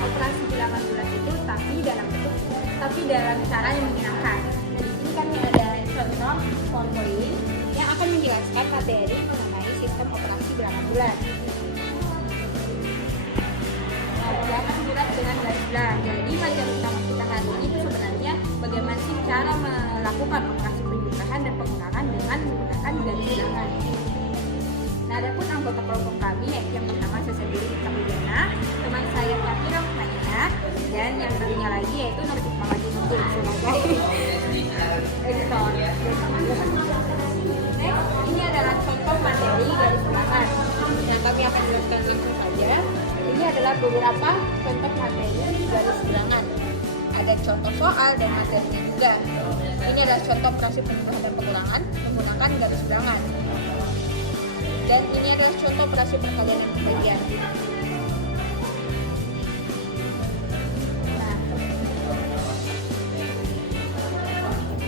operasi bilangan bulat itu tapi dalam cara yang menyenangkan. Nah, di sini kami ada contoh PowerPoint yang akan menjelaskan materi mengenai sistem operasi bilangan bulat. Bilangan bulat dengan garis bilang. Jadi materi utama kita hari ini itu sebenarnya bagaimana sih cara melakukan operasi penjumlahan dan pengurangan dengan menggunakan garis bilangan. Nah, adapun anggota kelompok kami yang pertama saya sendiri Kamujana, teman saya Fahira Mania, dan yang satunya lagi yaitu Nur Hikmawati sebagai editor. Ini adalah contoh materi garis bilangan yang kami akan jelaskan langsung saja. Ini adalah beberapa contoh materi garis bilangan. Ada contoh soal dan materinya juga. Ini adalah contoh operasi penjumlahan dan pengurangan menggunakan garis bilangan. Dan ini adalah contoh operasi perkalian dan pembagian. Nah,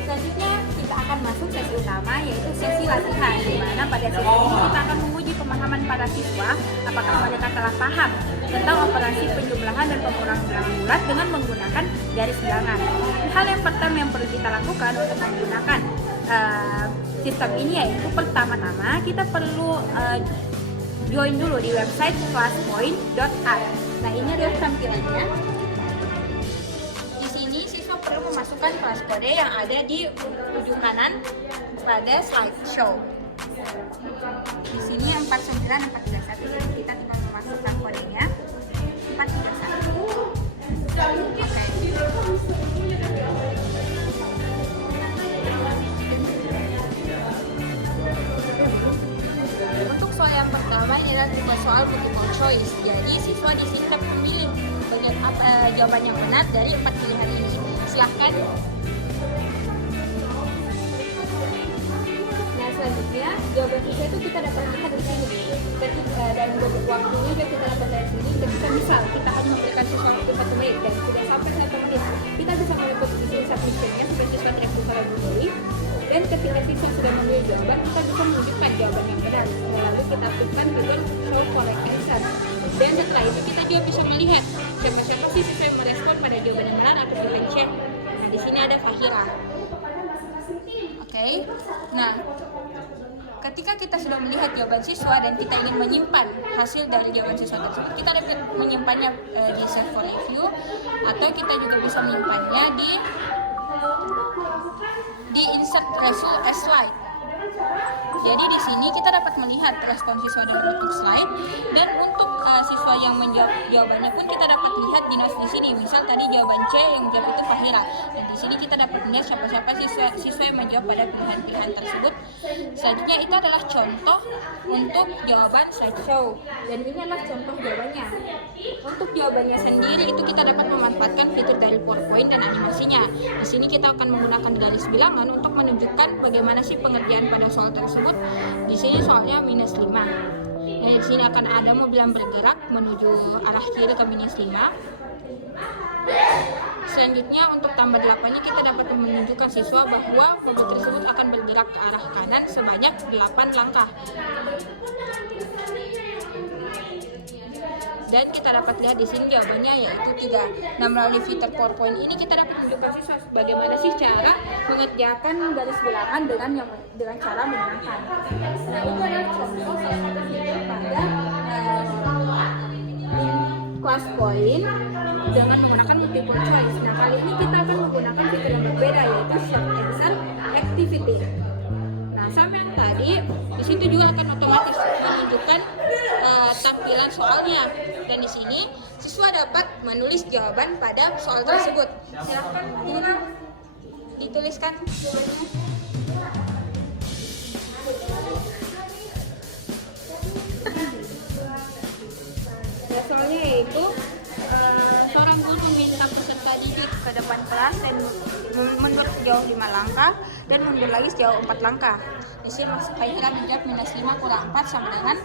selanjutnya kita akan masuk sesi utama, yaitu sesi latihan, di mana pada sesi ini kita akan menguji pemahaman para siswa apakah mereka telah paham tentang operasi penjumlahan dan pengurangan bilangan bulat dengan menggunakan garis bilangan. Hal yang pertama yang perlu kita lakukan untuk menggunakan sistem ini yaitu pertama-tama kita perlu join dulu di website classpoint.art. Nah, ini adalah tampilannya. Di sini siswa perlu memasukkan kelas kode yang ada di ujung kanan pada slideshow. Di sini 49431, jadi kita tinggal memasukkan kodenya 431. Oke. Untuk soal yang pertama ini adalah tipe soal multiple choice. Jadi siswa di sini dapat memilih jawaban yang benar dari 4 pilihan ini. Silahkan. Nah, selanjutnya jawaban siswa itu kita dapat lihat di sini. Dan waktunya juga kita dapat dari sini. Ketika misal kita hanya memberikan siswa waktu 1 menit dan tidak sampai 1 menit, kita bisa melihat di sini submissionnya supaya siswa tidak bisa memilih. Dan ketika siswa sudah memilih jawaban, kita bisa menunjukkan jawaban yang benar. Lalu kita aktifkan fitur show correct answer. Dan setelah itu kita juga bisa melihat siapa sih siswa yang merespon pada jawaban yang benar atau pilihan C. Nah, di sini ada Fahira. Oke. Nah, ketika kita sudah melihat jawaban siswa dan kita ingin menyimpan hasil dari jawaban siswa tersebut, kita dapat menyimpannya di save for review, atau kita juga bisa menyimpannya di insert result as slide. Jadi di sini kita dapat melihat respon siswa dalam bentuk slide, dan untuk siswa yang menjawab jawabannya pun kita dapat lihat di notes di sini. Misal tadi jawaban C yang menjawab itu Fahira, dan di sini kita dapat melihat siapa siswa yang menjawab pada pilihan-pilihan tersebut. Selanjutnya itu adalah contoh untuk jawaban slideshow, dan ini adalah contoh jawabannya. Untuk jawabannya sendiri itu kita dapat memanfaatkan fitur dari PowerPoint dan animasinya. Di sini kita akan menggunakan garis bilangan untuk menunjukkan bagaimana sih pengerjaan pada soal tersebut. Di sini soalnya -5. Nah, di sini akan ada mobil yang bergerak menuju arah kiri ke -5. Selanjutnya untuk tambah 8-nya kita dapat menunjukkan siswa bahwa mobil tersebut akan bergerak ke arah kanan sebanyak 8 langkah. Dan kita dapat lihat di sini jawabannya yaitu 3. Nah, melalui fitur PowerPoint ini kita dapat menunjukkan siswa bagaimana sih cara mengerjakan garis bilangan dengan cara menyenangkan. Nah, itu adalah contoh salah satu fitur pada kelas point dengan menggunakan multiple choice. Nah, kali ini kita akan menggunakan fitur yang berbeda, yaitu short answer activity. Nah, sama yang tadi, di situ juga akan otomatis menunjukkan tampilan soalnya, dan di sini siswa dapat menulis jawaban pada soal tersebut. Silakan dituliskan jawabannya. Soalnya yaitu seorang guru meminta peserta didik ke depan kelas dan mundur sejauh 5 langkah dan mundur lagi sejauh 4 langkah. Di sini Fahira menjawab -5 kurang 4 sama dengan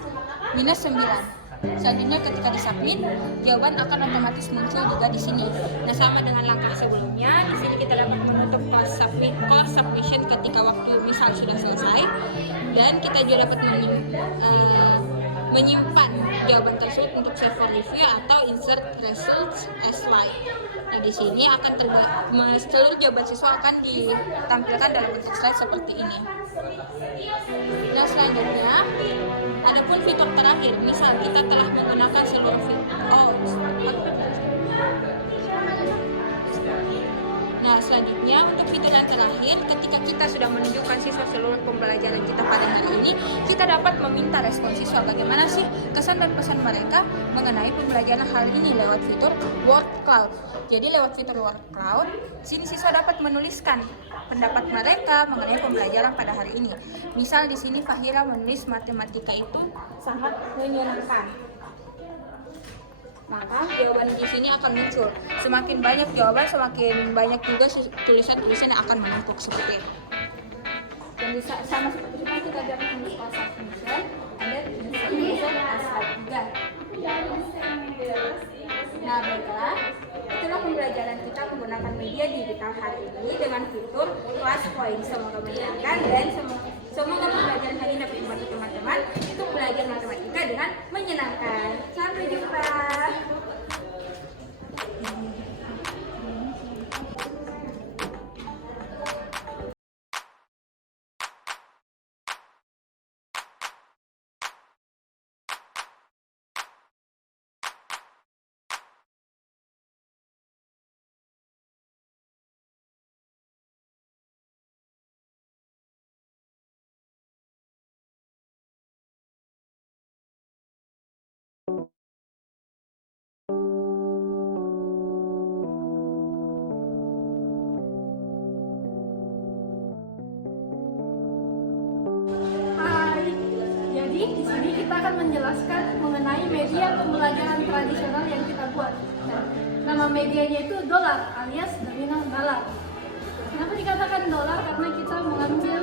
-9. Selanjutnya ketika disubmit, jawaban akan otomatis muncul juga di sini. Nah, sama dengan langkah sebelumnya, di sini kita dapat menutup course submission ketika waktu misal sudah selesai, dan kita juga dapat menyimpan jawaban tersebut untuk server review atau insert results as slide. Nah, di sini akan seluruh jawaban siswa akan ditampilkan dalam bentuk slide seperti ini. Nah, selanjutnya adapun fitur terakhir, misal kita telah menggunakan seluruh fitur. Nah, selanjutnya untuk fitur yang terakhir, ketika kita sudah menunjukkan siswa seluruh pembelajaran kita pada hari ini, kita dapat meminta respon siswa bagaimana sih kesan dan pesan mereka mengenai pembelajaran hal ini lewat fitur Word Cloud. Jadi lewat fitur Word Cloud, sini siswa dapat menuliskan pendapat mereka mengenai pembelajaran pada hari ini. Misal di sini Fahira menulis matematika itu sangat menyenangkan. Maka jawaban di sini akan muncul. Semakin banyak jawaban, semakin banyak juga tulisan-tulisan yang akan menumpuk seperti itu. Dan sama seperti itu kita dapat menulis submission, ada submission asal juga. Nah, baiklah, itulah pembelajaran kita menggunakan media digital hari ini dengan fitur Class Point. Semoga menyenangkan dan semoga pembelajaran hari ini dapat membantu teman-teman untuk belajar matematika dengan menyenangkan. Sampai jumpa. Di sini kita akan menjelaskan mengenai media pembelajaran tradisional yang kita buat. Nah, nama medianya itu dolar alias nominal dollar. Kenapa dikatakan dolar? Karena kita mengambil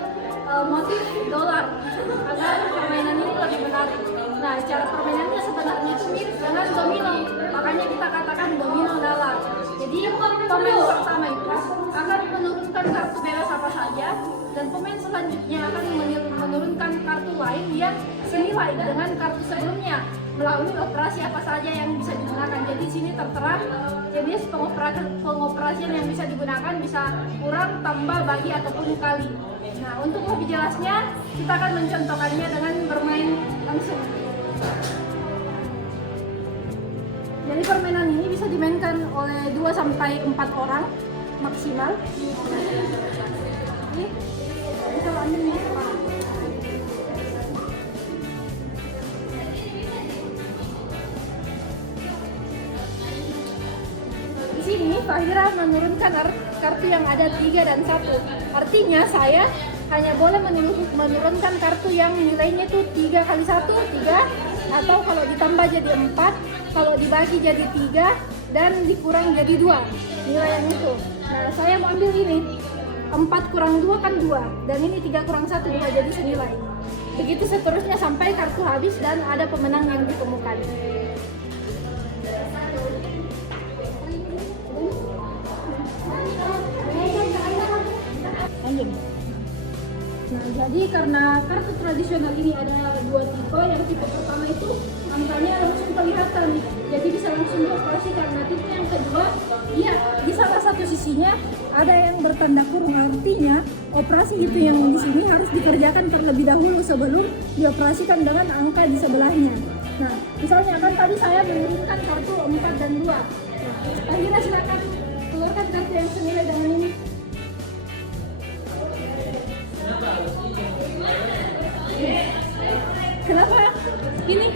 motif dolar agar permainan ini lebih menarik. Nah, cara permainannya sebenarnya itu mirip dengan domino, makanya kita katakan domino dollar. Jadi pemain pertama itu akan menurunkan kartu bebas apa saja, dan pemain selanjutnya akan menurunkan kartu lain yang senilai dengan kartu sebelumnya melalui operasi apa saja yang bisa digunakan. Jadi di sini tertera jenis pengoperasian yang bisa digunakan, bisa kurang, tambah, bagi ataupun kali. Nah, untuk lebih jelasnya kita akan mencontohkannya dengan bermain langsung. Jadi permainan ini bisa dimainkan oleh 2-4 orang maksimal. Ini bisa ambil nih. Di sini Fahira menurunkan kartu yang ada 3 dan 1. Artinya saya hanya boleh menurunkan kartu yang nilainya itu 3 kali 1, 3, atau kalau ditambah jadi 4, kalau dibagi jadi 3, dan dikurang jadi 2 nilai yang itu. Nah, saya mau ambil ini, 4 kurang 2 kan 2, dan ini 3 kurang 1 2, jadi senilai. Begitu seterusnya sampai kartu habis dan ada pemenang yang ditemukan. Nah, jadi karena kartu tradisional ini ada 2 tipe, yang tipe pertama itu angkanya langsung kelihatan, jadi bisa langsung dioperasikan. Nah, tipe yang kedua, ya di salah satu sisinya ada yang bertanda kurung, artinya operasi itu yang di sini harus dikerjakan terlebih dahulu sebelum dioperasikan dengan angka di sebelahnya. Nah, misalnya kan tadi saya menurunkan kartu 4 dan 2. Nah, akhirnya silakan keluarkan kartu yang senilai dengan ini. Kenapa? Ini